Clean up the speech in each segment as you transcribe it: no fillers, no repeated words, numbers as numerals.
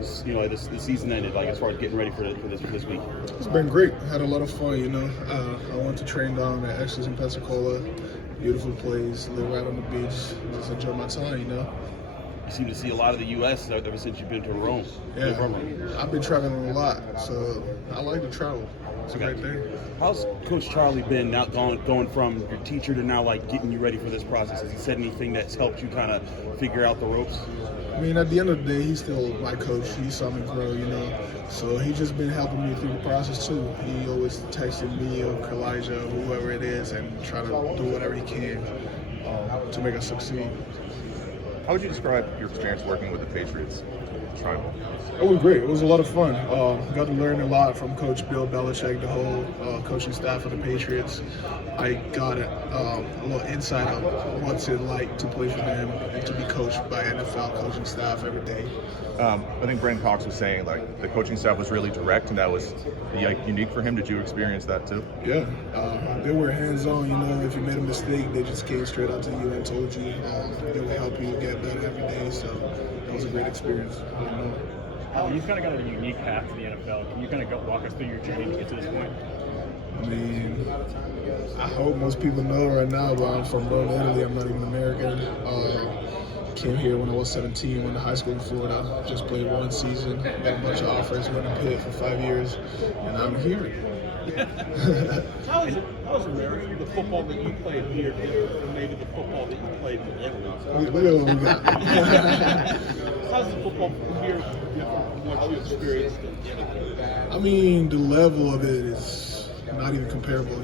The season ended, like as far as getting ready for this week. It's been great. Had a lot of fun, I went to train down at Exeter in Pensacola. Beautiful place, live right on the beach. Just enjoy my time, You seem to see a lot of the U.S. ever since you've been to Rome. Yeah, I've been traveling a lot, so I like to travel. It's a great thing. How's Coach Charlie been now going from your teacher to now like getting you ready for this process? Has he said anything that's helped you kind of figure out the ropes? I mean, at the end of the day, he's still my coach. He saw me grow, So he's just been helping me through the process too. He always texting me or Elijah, whoever it is, and try to do whatever he can to make us succeed. How would you describe your experience working with the Patriots Tribal? It was great. It was a lot of fun. Got to learn a lot from Coach Bill Belichick, the whole coaching staff of the Patriots. I got a little insight of what's it like to play for them and to be coached by NFL coaching staff every day. I think Brandon Cox was saying like the coaching staff was really direct, and that was unique for him. Did you experience that too? Yeah, they were hands-on. If you made a mistake, they just came straight out to you and told you. They would help you get better every day. So it was a great experience. You've kind of got a unique path to the NFL. Can you kind of walk us through your journey to get to this point? I mean, I hope most people know right now, but I'm from Rome, Italy. I'm not even American. Came here when I was 17, went to high school in Florida. Just played one season, got a bunch of offers, went to Pitt for 5 years, and I'm here. How is America, the football that you played here, different from maybe the football that you played in Italy? Look at what we got. How's the football here different from what you experienced in Italy? I mean, the level of it is not even comparable,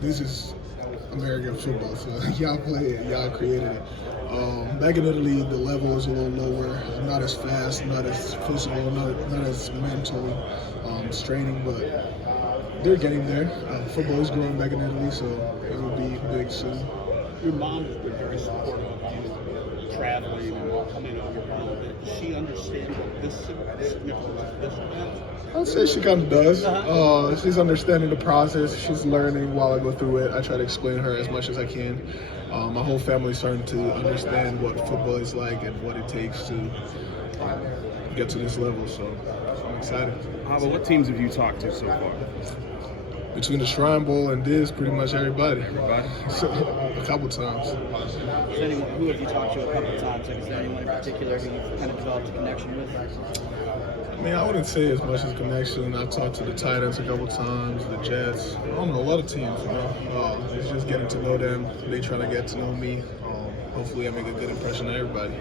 This is American football, so y'all play it, y'all created it. Back in Italy, the level is a little lower, not as fast, not as physical, not as mental straining, but they're getting there. Football is growing back in Italy, so it will be big soon. Your mom has been very supportive of you traveling and coming over here a little bit. Does she understand what this significance of this event? I'd say she kind of does. She's understanding the process. She's learning while I go through it. I try to explain to her as much as I can. My whole family's starting to understand what football is like and what it takes to get to this level, so I'm excited. What teams have you talked to so far? Between the Shrine Bowl and this, pretty much everybody. So, a couple times. Who have you talked to a couple of times? Is there anyone in particular who you've kind of developed a connection with? I mean, I wouldn't say as much as connection. I've talked to the Titans a couple times, the Jets. I don't know, a lot of teams, It's just getting to know them. They trying to get to know me. Hopefully I make a good impression on everybody.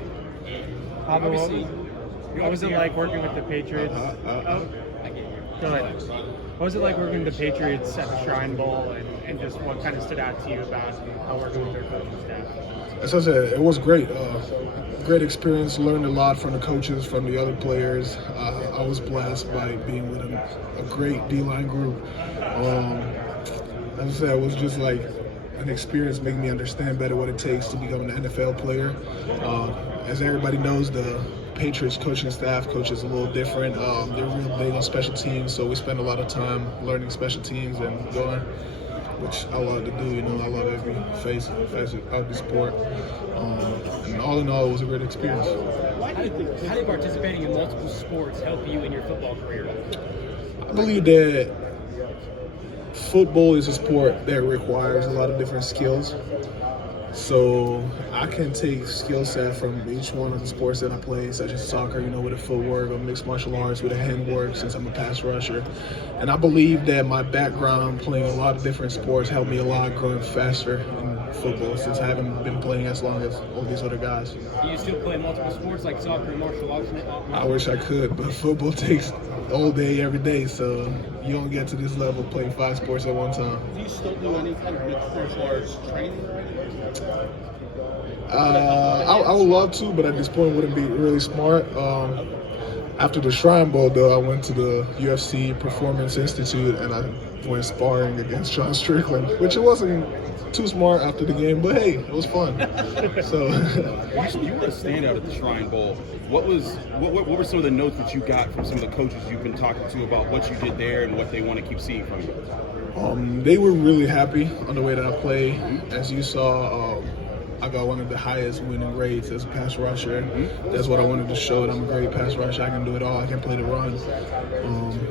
Obviously, what was it like working with the Patriots? Go ahead. What was it like working with the Patriots at the Shrine Bowl, and just what kind of stood out to you about how working with their coaching staff? As I said, it was great. Great experience. Learned a lot from the coaches, from the other players. I was blessed by being with a great D-line group. As I said, it was just like an experience making me understand better what it takes to become an NFL player. As everybody knows, the Patriots coaching staff coaches a little different. They're real big on special teams, so we spend a lot of time learning special teams and going, which I love to do. I love every phase of the sport. And all in all, it was a great experience. How did participating in multiple sports help you in your football career? I believe that football is a sport that requires a lot of different skills. So I can take skill set from each one of the sports that I play, such as soccer, with a footwork, or mixed martial arts with a handwork, since I'm a pass rusher. And I believe that my background playing a lot of different sports helped me a lot growing faster in football, since I haven't been playing as long as all these other guys. Do you still play multiple sports like soccer and martial arts? I wish I could, but football takes all day, every day, so you don't get to this level playing 5 sports at one time. Do you still do any kind of mixed martial arts training? I would love to, but at this point wouldn't be really smart. After the Shrine Bowl, though, I went to the UFC Performance Institute and I went sparring against John Strickland, which it wasn't too smart after the game, but hey, it was fun. So you were a standout at the Shrine Bowl. What were some of the notes that you got from some of the coaches you've been talking to about what you did there and what they want to keep seeing from you? They were really happy on the way that I played. As you saw, I got one of the highest winning rates as a pass rusher. That's what I wanted to show, that I'm a great pass rusher. I can do it all. I can play the run.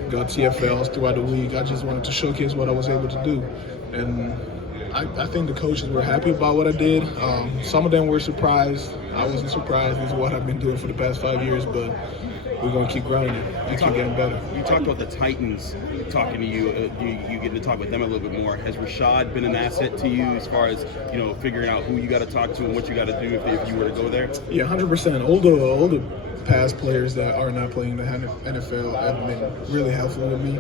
Got TFLs throughout the week. I just wanted to showcase what I was able to do. And I think the coaches were happy about what I did. Some of them were surprised. I wasn't surprised. This is what I've been doing for the past 5 years, but we're going to keep growing and keep getting better. You talked about the Titans talking to you. You getting to talk with them a little bit more. Has Rashad been an asset to you as far as, figuring out who you got to talk to and what you got to do if you were to go there? Yeah, 100%. Older past players that are not playing the NFL have been really helpful with me.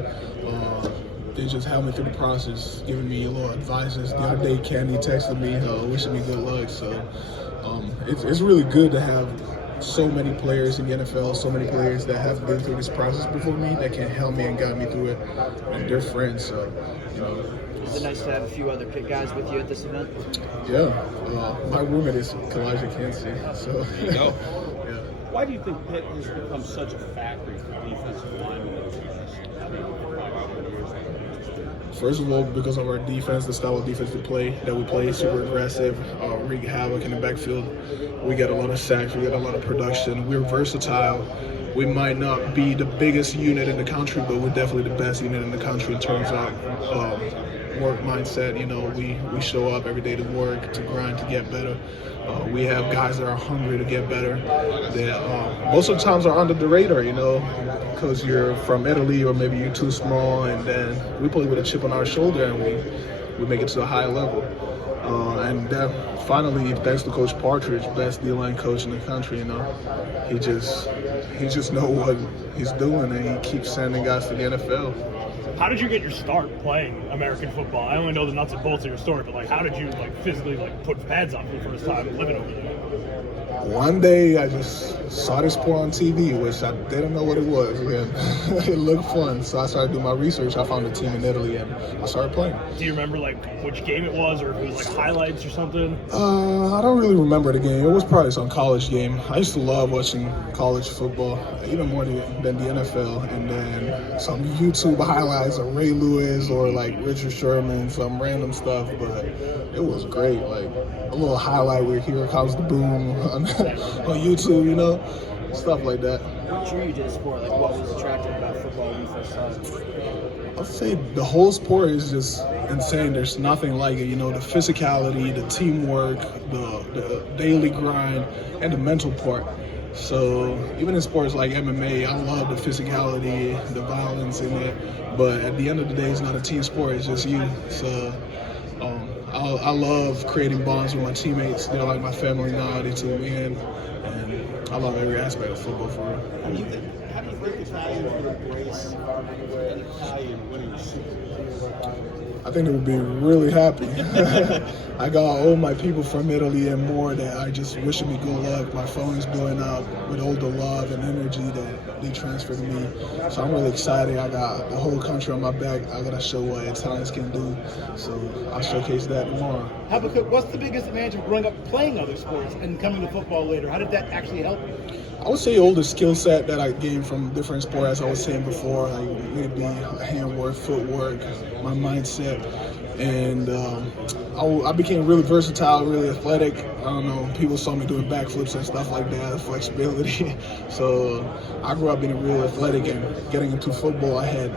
They just helped me through the process, giving me a little advices. The other day, Candy texted me, wishing me good luck. So it's really good to have so many players in the NFL, so many players that have been through this process before me that can help me and guide me through it, and they're friends. So, Is it nice to have a few other Pitt guys with you at this event? Yeah, my roommate is Elijah Kinsey. So There you go. Yeah. Why do you think Pitt has become such a factory for defensive linemen? First of all, because of our defense, the style of defense we play, super aggressive, wreak havoc in the backfield. We get a lot of sacks, we get a lot of production. We're versatile. We might not be the biggest unit in the country, but we're definitely the best unit in the country in terms of work mindset. We show up every day to work, to grind, to get better. We have guys that are hungry to get better. That most of the times are under the radar, because you're from Italy or maybe you're too small, and then we play with a chip on our shoulder and we make it to a high level. And then finally, thanks to Coach Partridge, best D-line coach in the country, he just knows what he's doing, and he keeps sending guys to the NFL. How did you get your start playing American football? I only know the nuts and bolts of your story, but how did you physically put pads on for the first time living over there? One day I just saw this sport on TV, which I didn't know what it was. And it looked fun, so I started doing my research. I found a team in Italy, and I started playing. Do you remember which game it was, or if it was highlights or something? I don't really remember the game. It was probably some college game. I used to love watching college football, even more than the NFL. And then some YouTube highlights of Ray Lewis or Richard Sherman, some random stuff. But it was great. A little highlight where here comes the boom on YouTube, stuff like that. What drew you to the sport? What was attractive about football when you first saw it? I'd say the whole sport is just insane. There's nothing like it. The physicality, the teamwork, the daily grind, and the mental part. So even in sports like MMA, I love the physicality, the violence in it. But at the end of the day, it's not a team sport. It's just you. So I love creating bonds with my teammates. They're like my family now. They tune me in, and I love every aspect of football for real. How do you think Italians would embrace an Italian winning a Super Bowl? I think they would be really happy. I got all my people from Italy and more that are just wishing me good luck. My phone is blowing up with all the love and energy that they transfer to me. So I'm really excited. I got the whole country on my back. I got to show what Italians can do. So I'll showcase that tomorrow. Habakkuk, what's the biggest advantage of growing up playing other sports and coming to football later? How did that actually help you? I would say all the skill set that I gained from different sports, as I was saying before, maybe handwork, footwork, my mindset. And I became really versatile, really athletic. I don't know, people saw me doing backflips and stuff like that, flexibility. So I grew up being really athletic, and getting into football, I had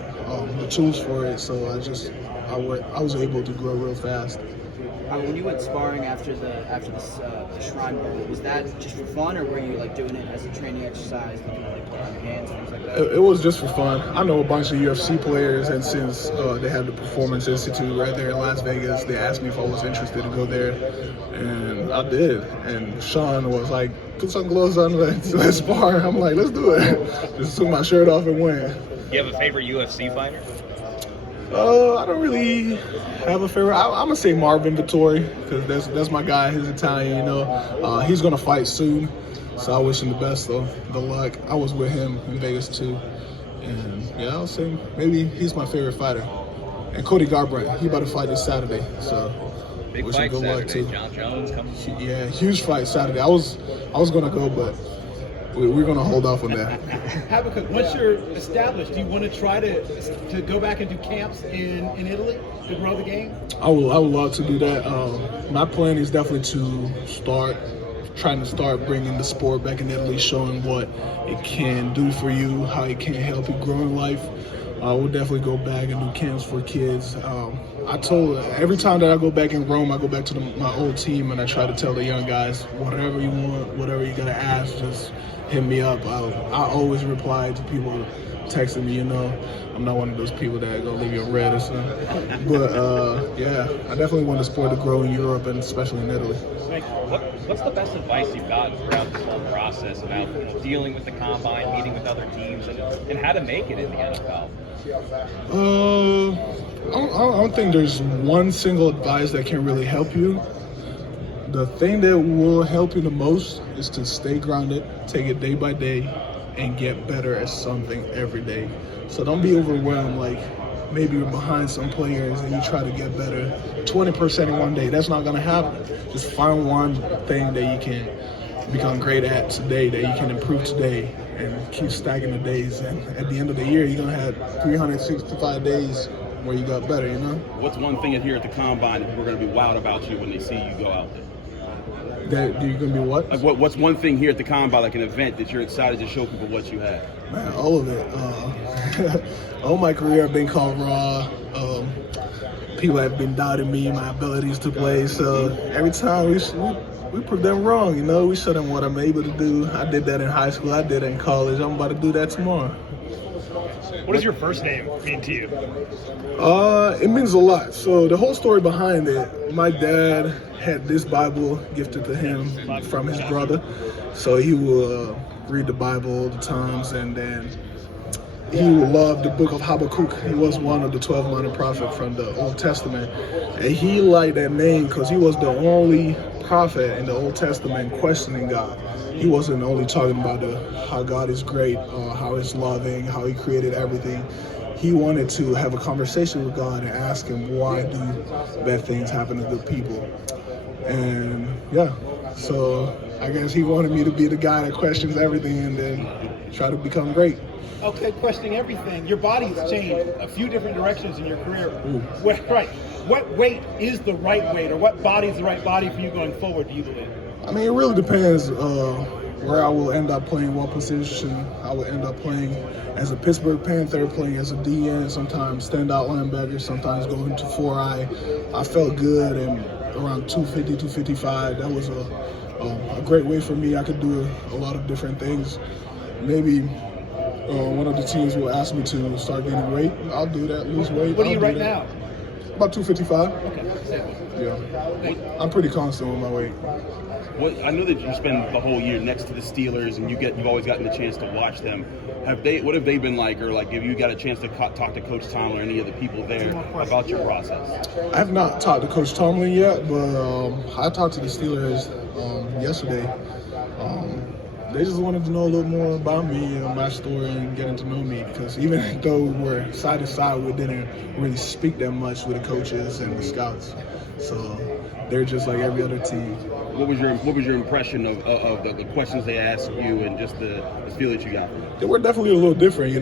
the tools for it. So I was able to grow real fast. When you went sparring after the Shrine Bowl, was that just for fun, or were you doing it as a training exercise, looking to put on your hands, things like that? It was just for fun. I know a bunch of UFC players, and since they have the Performance Institute right there in Las Vegas, they asked me if I was interested to go there, and I did. And Sean was like, "Put some gloves on, let's spar." I'm like, "Let's do it." Just took my shirt off and went. You have a favorite UFC fighter? I don't really have a favorite. I'm gonna say Marvin Vittori, because that's my guy. He's Italian, He's gonna fight soon, so I wish him the best though. The luck. I was with him in Vegas too, and yeah, I'll say maybe he's my favorite fighter. And Cody Garbrandt, he about to fight this Saturday, so Big wish him fight good luck Saturday. too. John Jones coming. Yeah, huge fight Saturday. I was gonna go, but we're going to hold off on that. Habakkuk, once you're established, do you want to try to go back and do camps in Italy to grow the game? I would love to do that. My plan is definitely to trying to start bringing the sport back in Italy, showing what it can do for you, how it can help you grow in life. We'll definitely go back and do camps for kids. I told every time that I go back in Rome, I go back to my old team and I try to tell the young guys, whatever you want, whatever you gotta ask, just hit me up. I always reply to people texting me. I'm not one of those people that are gonna leave you on red or something. But yeah, I definitely want the sport to grow in Europe and especially in Italy. What's the best advice you've gotten throughout this whole process about dealing with the combine, meeting with other teams, and how to make it in the NFL? I don't think there's one single advice that can really help you. The thing that will help you the most is to stay grounded, take it day by day, and get better at something every day. So don't be overwhelmed like maybe you're behind some players and you try to get better 20% in one day. That's not going to happen. Just find one thing that you can become great at today, that you can improve today, and keep stacking the days. And at the end of the year, you're going to have 365 days where you got better, What's one thing here at the combine that people are going to be wild about you when they see you go out there? That you're going to be what? Like what's one thing here at the combine, like an event that you're excited to show people what you have? Man, all of it. All my career I've been called raw. People have been doubting me, my abilities to play. So every time we prove them wrong, we show them what I'm able to do. I did that in high school. I did it in college. I'm about to do that tomorrow. What does your first name mean to you? It means a lot. So the whole story behind it, my dad had this Bible gifted to him from his brother. So he will read the Bible all the times, and then he loved the book of Habakkuk. He was one of the 12 minor prophets from the Old Testament. And he liked that name because he was the only prophet in the Old Testament questioning God. He wasn't only talking about how God is great, how he's loving, how he created everything. He wanted to have a conversation with God and ask him, why do bad things happen to good people? And yeah, so I guess he wanted me to be the guy that questions everything and then try to become great. Okay, questioning everything. Your body's changed a few different directions in your career. Right. What weight is the right weight, or what body is the right body for you going forward, do you believe? I mean, it really depends where I will end up playing, what position I will end up playing. As a Pittsburgh Panther, playing as a DN, sometimes standout linebacker, sometimes going to 4-eye. I felt good and around 250, 255. That was a great way for me. I could do a lot of different things. Maybe one of the teams will ask me to start getting weight. I'll do that, lose weight. What are you right now? About 255. Okay. Yeah. I'm pretty constant with my weight. I know that you spend the whole year next to the Steelers, and you've always gotten the chance to watch them. What have they been like, or like have you got a chance to talk to Coach Tomlin or any of the people there about your process? I have not talked to Coach Tomlin yet, but I talked to the Steelers yesterday. They just wanted to know a little more about me and my story and getting to know me, because even though we're side to side, we didn't really speak that much with the coaches and the scouts. So they're just like every other team. What was your impression of the questions they asked you and just the feel that you got from it? They were definitely a little different,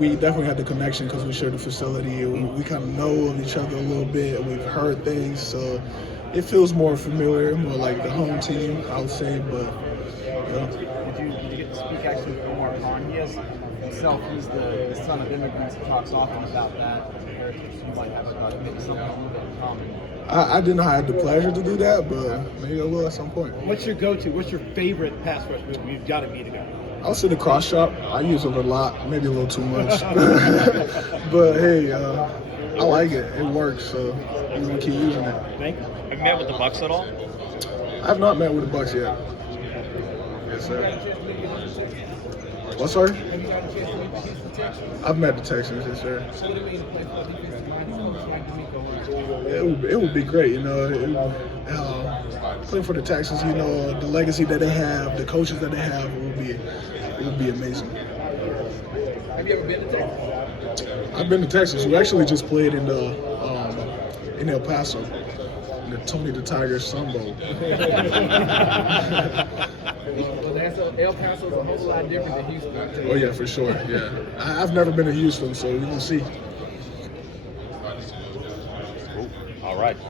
We definitely had the connection because we shared the facility. We kind of know of each other a little bit. We've heard things, so it feels more familiar, more like the home team, I would say. But Did you get to speak actually with Omar Khan? He has himself, he's the son of immigrants. He talks often about that, the heritage you might have about it. Maybe something a little bit in common. I didn't have the pleasure to do that, but maybe I will at some point. What's your go-to? What's your favorite pass rush move you've got to be together? I'll say the cross chop. I use it a lot, maybe a little too much. But hey, I like it. It works, so I'm gonna keep using it. Thank you. Have you met with the Bucks at all? I have not met with the Bucks yet. Yes, sir. What, sir? I've met the Texans, yes, sir. It would be great, playing for the Texans, the legacy that they have, the coaches that they have, it would be amazing. Have you ever been to Texas? I've been to Texas. We actually just played in El Paso, in the Tony the Tiger Sun Bowl. El Paso's a whole lot different than Houston. Oh yeah, for sure. Yeah, I've never been to Houston, so we're gonna see. All right.